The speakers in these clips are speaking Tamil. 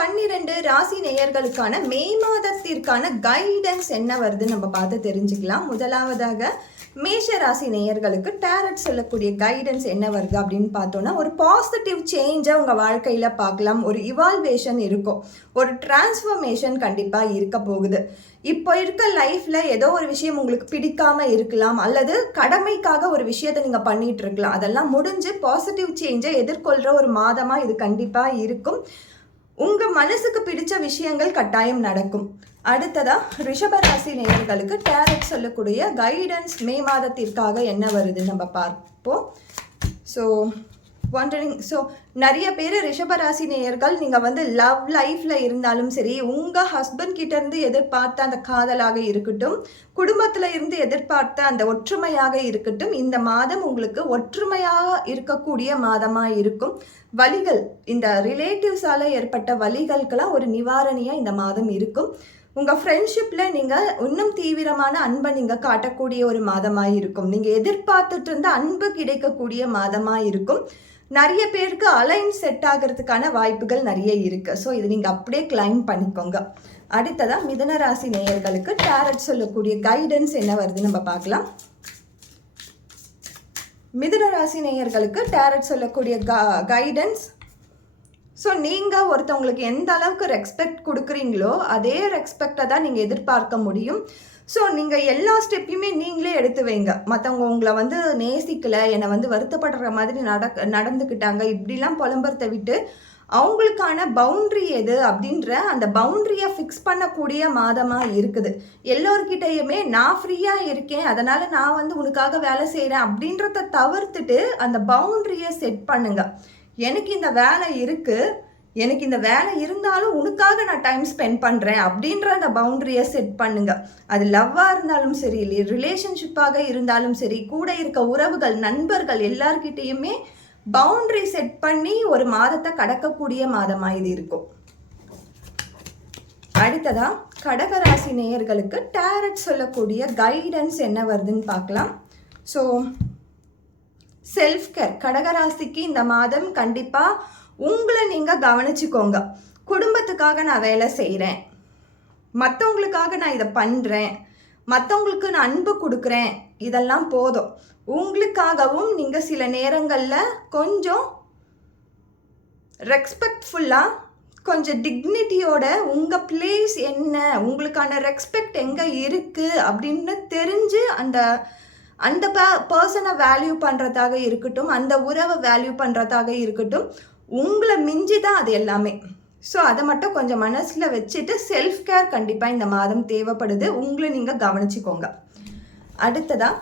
12 ராசி நேயர்களுக்கான மே மாதத்திற்கான கைடன்ஸ் என்ன வருதுன்னு நம்ம பார்த்து தெரிஞ்சுக்கலாம். முதலாவதாக மேஷ ராசி நேயர்களுக்கு டேரட் சொல்லக்கூடிய கைடன்ஸ் என்ன வருது அப்படின்னு பார்த்தோன்னா, ஒரு பாசிட்டிவ் சேஞ்சை உங்கள் வாழ்க்கையில் பார்க்கலாம். ஒரு இவால்வேஷன் இருக்கும், ஒரு டிரான்ஸ்ஃபர்மேஷன் கண்டிப்பாக இருக்க போகுது. இப்போ இருக்க லைஃப்பில் ஏதோ ஒரு விஷயம் உங்களுக்கு பிடிக்காம இருக்கலாம், அல்லது கடமைக்காக ஒரு விஷயத்தை நீங்கள் பண்ணிட்டு இருக்கலாம். அதெல்லாம் முடிஞ்சு பாசிட்டிவ் சேஞ்சை எதிர்கொள்கிற ஒரு மாதமாக இது கண்டிப்பாக இருக்கும். உங்கள் மனசுக்கு பிடிச்ச விஷயங்கள் கட்டாயம் நடக்கும். அடுத்ததா ரிஷபராசி நேயர்களுக்கு டேரட் சொல்லக்கூடிய கைடன்ஸ் மே மாதத்திற்காக என்ன வருதுன்னு நம்ம பார்ப்போம். நிறைய பேர் ரிஷபராசி நேயர்கள் நீங்கள் லவ் லைஃப்பில் இருந்தாலும் சரி, உங்கள் ஹஸ்பண்ட் கிட்டேருந்து எதிர்பார்த்த அந்த காதலாக இருக்கட்டும், குடும்பத்தில் இருந்து எதிர்பார்த்த அந்த ஒற்றுமையாக இருக்கட்டும், இந்த மாதம் உங்களுக்கு ஒற்றுமையாக இருக்கக்கூடிய மாதமாக இருக்கும். வலிகள், இந்த ரிலேட்டிவ்ஸால் ஏற்பட்ட வலிகளுக்கெல்லாம் ஒரு நிவாரணியாக இந்த மாதம் இருக்கும். உங்கள் ஃப்ரெண்ட்ஷிப்பில் நீங்கள் இன்னும் தீவிரமான அன்பை நீங்கள் காட்டக்கூடிய ஒரு மாதமாக இருக்கும். நீங்கள் எதிர்பார்த்துட்டு இருந்த அன்பு கிடைக்கக்கூடிய மாதமாக இருக்கும். நிறைய பேருக்கு அலைன் செட் ஆகிறதுக்கான வாய்ப்புகள் நிறைய இருக்குது. ஸோ இது நீங்கள் அப்படியே கிளைம் பண்ணிக்கோங்க. அடுத்ததாக மிதுன ராசி நேயர்களுக்கு டேரட் சொல்லக்கூடிய கைடன்ஸ் என்ன வருதுன்னு நம்ம பார்க்கலாம். மிதுன ராசி நேயர்களுக்கு டேரட் சொல்லக்கூடிய கைடன்ஸ், ஸோ நீங்கள் ஒருத்தவங்களுக்கு எந்த அளவுக்கு ரெஸ்பெக்ட் கொடுக்குறீங்களோ அதே ரெஸ்பெக்டை தான் நீங்கள் எதிர்பார்க்க முடியும். ஸோ நீங்கள் எல்லா ஸ்டெப்பையுமே நீங்களே எடுத்து வைங்க. மற்றவங்க உங்களை நேசிக்கலை, என்னை வருத்தப்படுற மாதிரி நடந்துக்கிட்டாங்க, இப்படிலாம் புலம்புறதை விட்டு அவங்களுக்கான பவுண்ட்ரி எது அப்படின்ற அந்த பவுண்ட்ரியை ஃபிக்ஸ் பண்ணக்கூடிய மாதமாக இருக்குது. எல்லோருக்கிட்டையுமே நான் ஃப்ரீயாக இருக்கேன், அதனால் நான் உனக்காக வேலை செய்கிறேன் அப்படின்றத தவிர்த்துட்டு அந்த பவுண்ட்ரியை செட் பண்ணுங்க. எனக்கு இந்த வேலை இருக்குது, எனக்கு இந்த வேலை இருந்தாலும் உனக்காக நான் டைம் ஸ்பெண்ட் பண்ணுறேன் அப்படின்ற அந்த பவுண்ட்ரியை செட் பண்ணுங்க. அது லவ்வாக இருந்தாலும் சரி, இல்லை ரிலேஷன்ஷிப்பாக இருந்தாலும் சரி, கூட இருக்க உறவுகள், நண்பர்கள் எல்லார்கிட்டையுமே பவுண்ட்ரி செட் பண்ணி ஒரு மாதத்தை கடக்கக்கூடிய மாதமாக இது இருக்கும். அடுத்ததா கடகராசி நேயர்களுக்கு டேரட் சொல்லக்கூடிய கைடன்ஸ் என்ன வருதுன்னு பார்க்கலாம். ஸோ செல்ஃப் கேர், கடகராசிக்கு இந்த மாதம் கண்டிப்பாக உங்களை நீங்கள் கவனிச்சுக்கோங்க. குடும்பத்துக்காக நான் வேலை செய்கிறேன், மற்றவங்களுக்காக நான் இதை பண்ணுறேன், மற்றவங்களுக்கு நான் அன்பு கொடுக்குறேன், இதெல்லாம் போதும். உங்களுக்காகவும் நீங்கள் சில நேரங்களில் கொஞ்சம் ரெஸ்பெக்ட்ஃபுல்லாக, கொஞ்சம் டிக்னிட்டியோட உங்கள் பிளேஸ் என்ன, உங்களுக்கான ரெஸ்பெக்ட் எங்கே இருக்குது அப்படின்னு தெரிஞ்சு அந்த பர்சனை வேல்யூ பண்ணுறதாக இருக்கட்டும், அந்த உறவை வேல்யூ பண்ணுறதாக இருக்கட்டும், உங்களை மிஞ்சி தான் அது எல்லாமே. ஸோ அதை மட்டும் கொஞ்சம் மனசில் வச்சுட்டு செல்ஃப் கேர் கண்டிப்பாக இந்த மாதம் தேவைப்படுது. உங்களை நீங்கள் கவனிச்சுக்கோங்க. அடுத்ததாக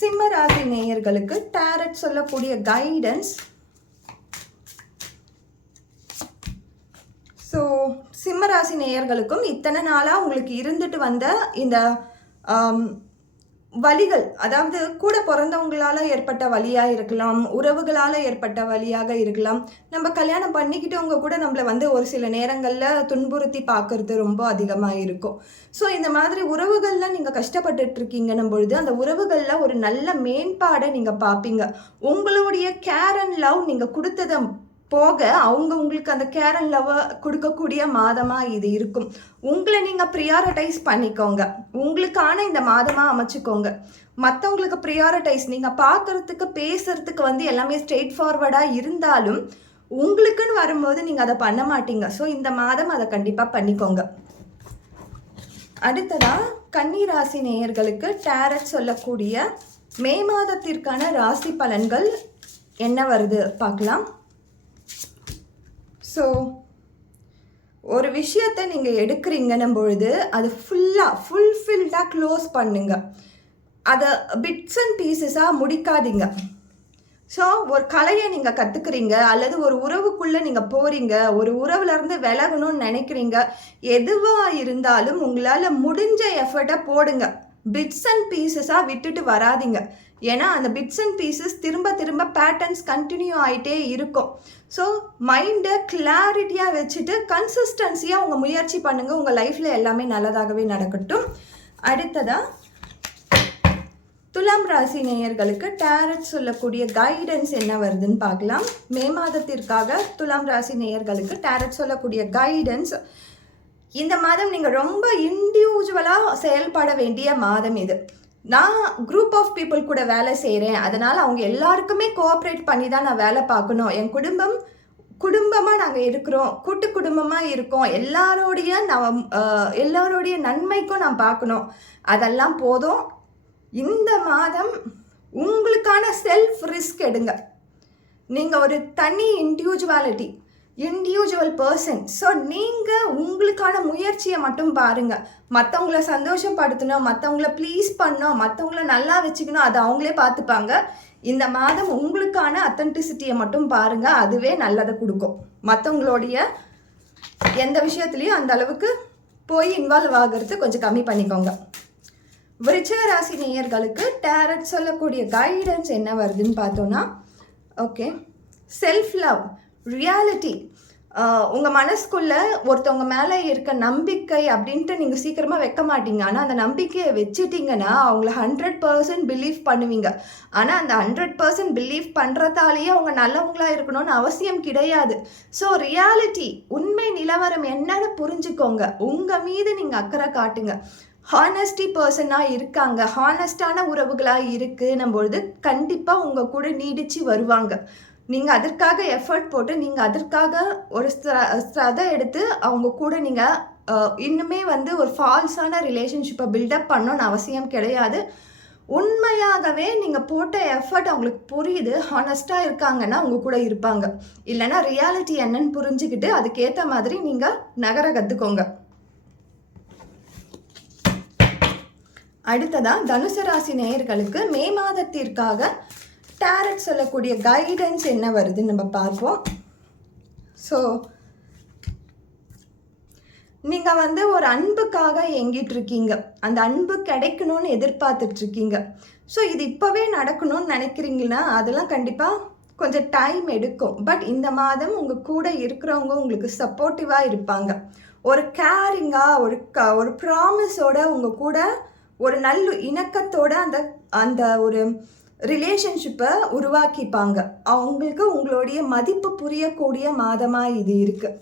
சிம்ம ராசி நேயர்களுக்கு டேரட் சொல்லக்கூடிய கைடன்ஸ். ஸோ சிம்ம ராசி நேயர்களுக்கும் இத்தனை நாளாக உங்களுக்கு இருந்துட்டு வந்த இந்த வலிகள், அதாவது கூட பிறந்தவங்களால் ஏற்பட்ட வலியாக இருக்கலாம், உறவுகளால் ஏற்பட்ட வலியாக இருக்கலாம், நம்ம கல்யாணம் பண்ணிக்கிட்டவங்க கூட நம்மளை ஒரு சில நேரங்களில் துன்புறுத்தி பார்க்கறது ரொம்ப அதிகமாக இருக்கும். ஸோ இந்த மாதிரி உறவுகளில் நீங்கள் கஷ்டப்பட்டுட்டு இருக்கீங்கன்னும் பொழுது அந்த உறவுகளில் ஒரு நல்ல மேம்பாடை நீங்கள் பார்ப்பீங்க. உங்களுடைய கேர் அண்ட் லவ் நீங்கள் கொடுத்ததை போக அவங்க உங்களுக்கு அந்த கேர் அண்ட் லவ்வை கொடுக்கக்கூடிய மாதமாக இது இருக்கும். உங்களை நீங்கள் ப்ரியாரிட்டைஸ் பண்ணிக்கோங்க, உங்களுக்கான இந்த மாதமாக அமைச்சுக்கோங்க. மற்றவங்களுக்கு ப்ரியாரிட்டைஸ், நீங்கள் பார்க்குறதுக்கு பேசுறதுக்கு எல்லாமே ஸ்ட்ரெயிட் ஃபார்வர்டாக இருந்தாலும் உங்களுக்குன்னு வரும்போது நீங்கள் அதை பண்ண மாட்டீங்க. ஸோ இந்த மாதம் அதை கண்டிப்பாக பண்ணிக்கோங்க. அடுத்ததாக கன்னி ராசி நேயர்களுக்கு டேரட் சொல்லக்கூடிய மே மாதத்திற்கான ராசி பலன்கள் என்ன வருது பார்க்கலாம். ஸோ ஒரு விஷயத்தை நீங்கள் எடுக்கிறீங்கன்னும் பொழுது அது ஃபுல்ஃபில்டாக க்ளோஸ் பண்ணுங்க. அதை பிட்ஸ் அண்ட் பீசஸாக முடிக்காதீங்க. ஸோ ஒரு கலையை நீங்கள் கற்றுக்குறீங்க, அல்லது ஒரு உறவுக்குள்ளே நீங்கள் போகிறீங்க, ஒரு உறவுலேருந்து விலகணும்னு நினைக்கிறீங்க, எதுவாக இருந்தாலும் உங்களால் முடிஞ்ச எஃபர்ட்டை போடுங்க. பிட்ஸ் அண்ட் பீசஸாக விட்டுட்டு வராதிங்க. ஏன்னா அந்த பிட்ஸ் அண்ட் பீசஸ் திரும்ப திரும்ப பேட்டர்ன்ஸ் கண்டினியூ ஆகிட்டே இருக்கும். ஸோ மைண்டை கிளாரிட்டியாக வச்சுட்டு கன்சிஸ்டன்சியாக உங்கள் முயற்சி பண்ணுங்கள். உங்கள் லைஃப்பில் எல்லாமே நல்லதாகவே நடக்கட்டும். அடுத்ததாக துலாம் ராசி நேயர்களுக்கு டேரட் சொல்லக்கூடிய கைடன்ஸ் என்ன வருதுன்னு பார்க்கலாம். மே மாதத்திற்காக துலாம் ராசி நேயர்களுக்கு டேரட் சொல்லக்கூடிய கைடன்ஸ், இந்த மாதம் நீங்கள் ரொம்ப இண்டிவிஜுவலாக செயல்பட வேண்டிய மாதம் இது. நான் குரூப் ஆஃப் பீப்புள் கூட வேலை செய்கிறேன், அதனால் அவங்க எல்லாருக்குமே கோஆப்ரேட் பண்ணி தான் நான் வேலை பார்க்கணும். என் குடும்பமாக நாங்கள் இருக்கிறோம், கூட்டு குடும்பமாக இருக்கோம், எல்லாரோடைய நன்மைக்கும் நான் பார்க்கணும். அதெல்லாம் போதும். இந்த மாதம் உங்களுக்கான செல்ஃப் ரிஸ்க் எடுங்க. நீங்கள் ஒரு தனி இண்டிவிஜுவல் பர்சன். ஸோ நீங்கள் உங்களுக்கான முயற்சியை மட்டும் பாருங்கள். மற்றவங்கள சந்தோஷப்படுத்தணும், மற்றவங்கள ப்ளீஸ் பண்ணணும், மற்றவங்கள நல்லா வச்சுக்கணும், அதை அவங்களே பார்த்துப்பாங்க. இந்த மாதம் உங்களுக்கான அத்தன்டிசிட்டியை மட்டும் பாருங்கள், அதுவே நல்லதை கொடுக்கும். மற்றவங்களுடைய எந்த விஷயத்துலையும் அந்த அளவுக்கு போய் இன்வால்வ் ஆகிறது கொஞ்சம் கம்மி பண்ணிக்கோங்க. விருச்சிக ராசி நேயர்களுக்கு டேரட் சொல்லக்கூடிய கைடன்ஸ் என்ன வருதுன்னு பார்த்தோன்னா, ஓகே, செல்ஃப் லவ், ரியாலிட்டி. உங்கள் மனசுக்குள்ளே ஒருத்தவங்க மேலே இருக்க நம்பிக்கை அப்படின்ட்டு நீங்கள் சீக்கிரமாக வைக்க மாட்டீங்க. ஆனால் அந்த நம்பிக்கையை வச்சுட்டிங்கன்னா அவங்கள 100% பிலீவ் பண்ணுவீங்க. ஆனால் அந்த 100% பிலீவ் பண்ணுறதாலேயே அவங்க நல்லவங்களாக இருக்கணும்னு அவசியம் கிடையாது. ஸோ ரியாலிட்டி, உண்மை நிலவரம் என்னன்னு புரிஞ்சுக்கோங்க. உங்கள் மீது நீங்கள் அக்கறை காட்டுங்க. ஹானஸ்டி பர்சனாக இருக்காங்க, ஹானஸ்டான உறவுகளாக இருக்குன்னும்பொழுது கண்டிப்பாக உங்கள் கூட நீடிச்சு வருவாங்க. நீங்கள் அதற்காக எஃபர்ட் போட்டு நீங்கள் அதற்காக ஒரு ஸ்ரதை எடுத்து அவங்க கூட நீங்கள் இன்னுமே ஒரு ஃபால்ஸான ரிலேஷன்ஷிப்பை பில்டப் பண்ணணும்னு அவசியம் கிடையாது. உண்மையாகவே நீங்கள் போட்ட எஃபர்ட் அவங்களுக்கு புரியுது, ஹானஸ்ட்டாக இருக்காங்கன்னா அவங்க கூட இருப்பாங்க. இல்லைன்னா ரியாலிட்டி என்னன்னு புரிஞ்சுக்கிட்டு அதுக்கேற்ற மாதிரி நீங்கள் நகர கற்றுக்கோங்க. அடுத்ததாக தனுசு ராசி நேயர்களுக்கு மே மாதத்திற்காக டேரட் சொல்லக்கூடிய கைடன்ஸ் என்ன வருதுன்னு நம்ம பார்ப்போம். ஸோ நீங்கள் ஒரு அன்புக்காக ஏங்கிட்டு இருக்கீங்க, அந்த அன்பு கிடைக்கணும்னு எதிர்பார்த்துட்ருக்கீங்க. ஸோ இது இப்போவே நடக்கணும்னு நினைக்கிறீங்கன்னா அதெல்லாம் கண்டிப்பாக கொஞ்சம் டைம் எடுக்கும். பட் இந்த மாதம் உங்கள் கூட இருக்கிறவங்க உங்களுக்கு சப்போர்ட்டிவாக இருப்பாங்க. ஒரு கேரிங்காக ஒரு ப்ராமிஸோட உங்கள் கூட ஒரு நல்ல இணக்கத்தோட அந்த ஒரு ரிலேஷன்ஷிப்பை உருவாக்கிப்பாங்க. அவங்களுக்கு உங்களுடைய மதிப்பு புரியக்கூடிய மாதமாக இது இருக்குது.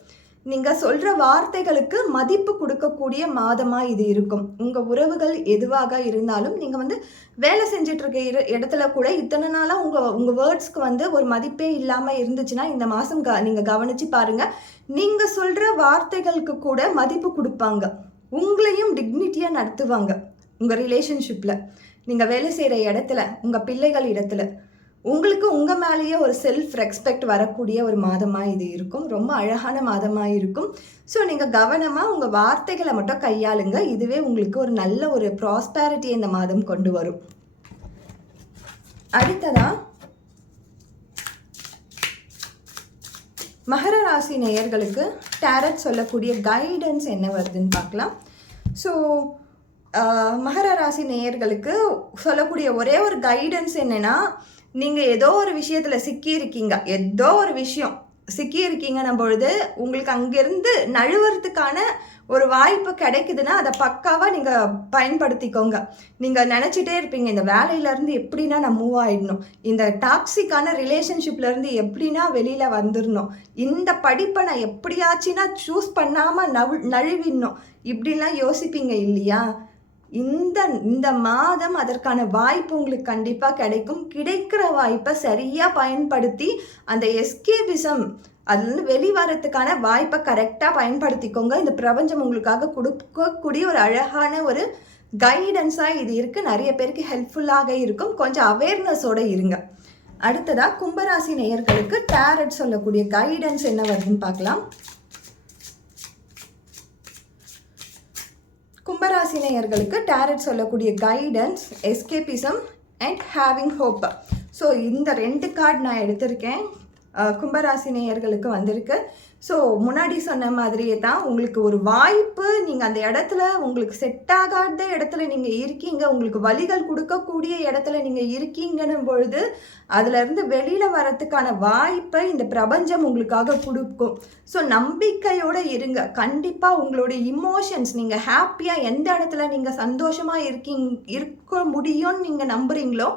நீங்கள் சொல்கிற வார்த்தைகளுக்கு மதிப்பு கொடுக்கக்கூடிய மாதமாக இது இருக்கும். உங்கள் உறவுகள் எதுவாக இருந்தாலும் நீங்கள் வேலை செஞ்சிட்ருக்க இடத்துல கூட இத்தனை நாளாக உங்கள் வேர்ட்ஸ்க்கு ஒரு மதிப்பே இல்லாமல் இருந்துச்சுன்னா இந்த மாதம் நீங்கள் கவனித்து பாருங்கள். நீங்கள் சொல்கிற வார்த்தைகளுக்கு கூட மதிப்பு கொடுப்பாங்க, உங்களையும் டிக்னிட்டியாக நடத்துவாங்க. உங்கள் ரிலேஷன்ஷிப்பில், நீங்கள் வேலை செய்கிற இடத்துல, உங்கள் பிள்ளைகள் இடத்துல உங்களுக்கு உங்கள் மேலேயே ஒரு செல்ஃப் ரெஸ்பெக்ட் வரக்கூடிய ஒரு மாதமாக இது இருக்கும். ரொம்ப அழகான மாதமாக இருக்கும். ஸோ நீங்கள் கவனமாக உங்கள் வார்த்தைகளை மட்டும் கையாளுங்க. இதுவே உங்களுக்கு ஒரு நல்ல ஒரு ப்ராஸ்பேரிட்டியை இந்த மாதம் கொண்டு வரும். அடுத்ததாக மகர ராசி நேயர்களுக்கு டேரட் சொல்லக்கூடிய கைடன்ஸ் என்ன வருதுன்னு பார்க்கலாம். ஸோ மகர ராசி நேயர்களுக்கு சொல்லக்கூடிய ஒரே ஒரு கைடன்ஸ் என்னென்னா, நீங்கள் ஏதோ ஒரு விஷயத்தில் சிக்கியிருக்கீங்கன்னும் பொழுது உங்களுக்கு அங்கேருந்து நழுவுறதுக்கான ஒரு வாய்ப்பு கிடைக்குதுன்னா அதை பக்காவாக நீங்கள் பயன்படுத்திக்கோங்க. நீங்கள் நினச்சிட்டே இருப்பீங்க, இந்த வேலையிலேருந்து எப்படின்னா நான் மூவ் ஆகிடணும், இந்த டாக்ஸிக்கான ரிலேஷன்ஷிப்லேருந்து எப்படின்னா வெளியில் வந்துடணும், இந்த படிப்பை நான் எப்படியாச்சுன்னா சூஸ் பண்ணாமல் நழுவிடணும், இப்படிலாம் யோசிப்பீங்க இல்லையா? இந்த மாதம் அதற்கான வாய்ப்பு உங்களுக்கு கண்டிப்பாக கிடைக்கும். கிடைக்கிற வாய்ப்பை சரியாக பயன்படுத்தி அந்த எஸ்கேபிசம் அதுலேருந்து வெளிவரத்துக்கான வாய்ப்பை கரெக்டாக பயன்படுத்திக்கோங்க. இந்த பிரபஞ்சம் உங்களுக்காக கொடுக்கக்கூடிய ஒரு அழகான ஒரு கைடன்ஸாக இது இருக்குது. நிறைய பேருக்கு ஹெல்ப்ஃபுல்லாக இருக்கும். கொஞ்சம் அவேர்னஸோடு இருங்க. அடுத்ததாக கும்பராசி நேயர்களுக்கு டேரட் சொல்லக்கூடிய கைடன்ஸ் என்ன வருதுன்னு பார்க்கலாம். கும்பராசி நேயர்களுக்கு டேரட் சொல்லக்கூடிய guidance escapism and having hope. So இந்த 2 கார்டு நான் எடுத்திருக்கேன், கும்பராசி நேயர்களுக்கு வந்திருக்கு. ஸோ முன்னாடி சொன்ன மாதிரியே தான் உங்களுக்கு ஒரு வாய்ப்பு, நீங்கள் அந்த இடத்துல உங்களுக்கு செட் ஆகாத இடத்துல நீங்கள் இருக்கீங்க, உங்களுக்கு வலிகள் கொடுக்கக்கூடிய இடத்துல நீங்கள் இருக்கீங்கன்னும் பொழுது அதுலேருந்து வெளியில் வரத்துக்கான வாய்ப்பை இந்த பிரபஞ்சம் உங்களுக்காக கொடுக்கும். ஸோ நம்பிக்கையோடு இருங்க. கண்டிப்பாக உங்களுடைய இமோஷன்ஸ், நீங்கள் ஹாப்பியாக எந்த இடத்துல நீங்கள் சந்தோஷமாக இருக்க முடியும்னு நீங்கள் நம்புகிறீங்களோ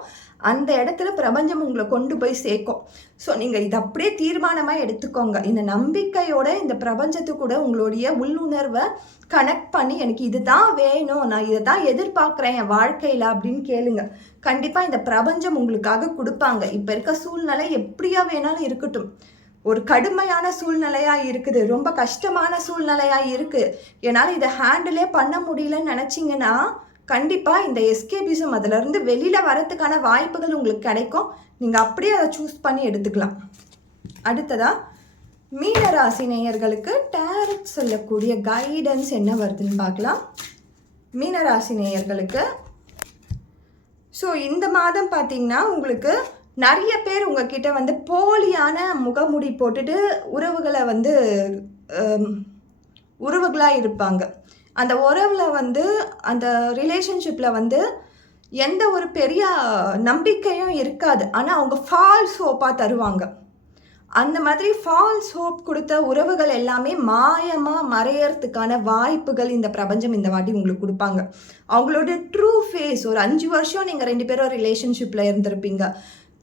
அந்த இடத்துல பிரபஞ்சம் உங்களை கொண்டு போய் சேர்க்கும். ஸோ நீங்கள் இதை அப்படியே தீர்மானமாக எடுத்துக்கோங்க. இந்த நம்பிக்கையோட இந்த பிரபஞ்சத்து கூட உங்களுடைய உள்ளுணர்வை கனெக்ட் பண்ணி எனக்கு இதுதான் வேணும், நான் இதை தான் எதிர்பார்க்குறேன் என் வாழ்க்கையில் அப்படின்னு கேளுங்க. கண்டிப்பாக இந்த பிரபஞ்சம் உங்களுக்காக கொடுப்பாங்க. இப்போ இருக்க சூழ்நிலை எப்படியா வேணாலும் இருக்கட்டும், ஒரு கடுமையான சூழ்நிலையாக இருக்குது, ரொம்ப கஷ்டமான சூழ்நிலையாக இருக்குது, என்னால் இதை ஹேண்டிலே பண்ண முடியலன்னு நினச்சிங்கன்னா கண்டிப்பாக இந்த எஸ்கேபிசம் அதிலிருந்து வெளியில் வரத்துக்கான வாய்ப்புகள் உங்களுக்கு கிடைக்கும். நீங்கள் அப்படியே அதை சூஸ் பண்ணி எடுத்துக்கலாம். அடுத்ததாக மீனராசி நேயர்களுக்கு டேரட் சொல்லக்கூடிய கைடன்ஸ் என்ன வருதுன்னு பார்க்கலாம். மீனராசி நேயர்களுக்கு ஸோ இந்த மாதம் பார்த்திங்கன்னா உங்களுக்கு நிறைய பேர் உங்ககிட்ட வந்து போலியான முகமுடி போட்டுட்டு உறவுகளாக இருப்பாங்க. அந்த உறவில் வந்து அந்த ரிலேஷன்ஷிப்பில் வந்து எந்த ஒரு பெரிய நம்பிக்கையும் இருக்காது. ஆனால் அவங்க ஃபால்ஸ் ஹோப்பாக தருவாங்க. அந்த மாதிரி ஃபால்ஸ் ஹோப் கொடுத்த உறவுகள் எல்லாமே மாயமாக மறையறதுக்கான வாய்ப்புகள் இந்த பிரபஞ்சம் இந்த வாட்டி உங்களுக்கு கொடுப்பாங்க. அவங்களோட ட்ரூ ஃபேஸ், ஒரு 5 வருஷம் நீங்கள் 2 பேரும் ரிலேஷன்ஷிப்பில் இருந்திருப்பீங்க.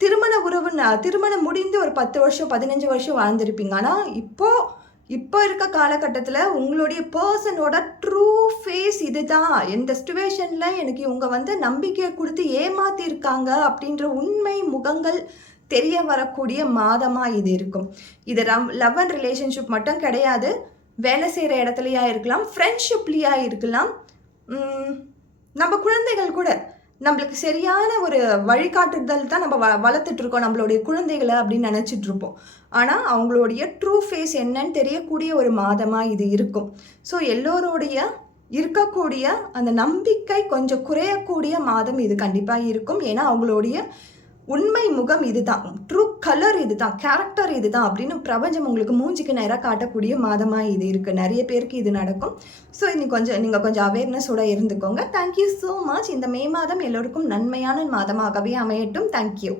திருமணம் முடிந்து ஒரு 10 வருஷம் 15 வருஷம் வாழ்ந்திருப்பீங்க. ஆனால் இப்போ இருக்க காலகட்டத்தில் உங்களுடைய பர்சனோட ட்ரூ ஃபேஸ் இதுதான், எந்த சிச்சுவேஷனில் எனக்கு இவங்க வந்து நம்பிக்கையை கொடுத்து ஏமாத்திருக்காங்க அப்படின்ற உண்மை முகங்கள் தெரிய வரக்கூடிய மாதமாக இது இருக்கும். இது லவ் அண்ட் ரிலேஷன்ஷிப் மட்டும் கிடையாது, வேலை செய்கிற இடத்துலையா இருக்கலாம், ஃப்ரெண்ட்ஷிப்லையா இருக்கலாம், நம்ம குழந்தைகள் கூட நம்மளுக்கு சரியான ஒரு வழிகாட்டுதல் தான் நம்ம வளர்த்துட்ருக்கோம் நம்மளுடைய குழந்தைகளை அப்படின்னு நினச்சிட்ருப்போம். ஆனால் அவங்களுடைய ட்ரூ ஃபேஸ் என்னன்னு தெரியக்கூடிய ஒரு மாதமாக இது இருக்கும். ஸோ எல்லோருடைய இருக்கக்கூடிய அந்த நம்பிக்கை கொஞ்சம் குறையக்கூடிய மாதம் இது கண்டிப்பாக இருக்கும். ஏன்னா அவங்களுடைய உண்மை முகம் இதுதான், ட்ரூ கலர் இதுதான், கேரக்டர் இதுதான் அப்படின்னு பிரபஞ்சம் உங்களுக்கு மூஞ்சிக்கு நேராக காட்டக்கூடிய மாதமாக இது இருக்குது. நிறைய பேருக்கு இது நடக்கும். ஸோ நீங்கள் கொஞ்சம் அவேர்னஸோடு இருந்துக்கோங்க. Thank you so much. இந்த மே மாதம் எல்லோருக்கும் நன்மையான மாதமாகவே அமையட்டும். தேங்க்யூ.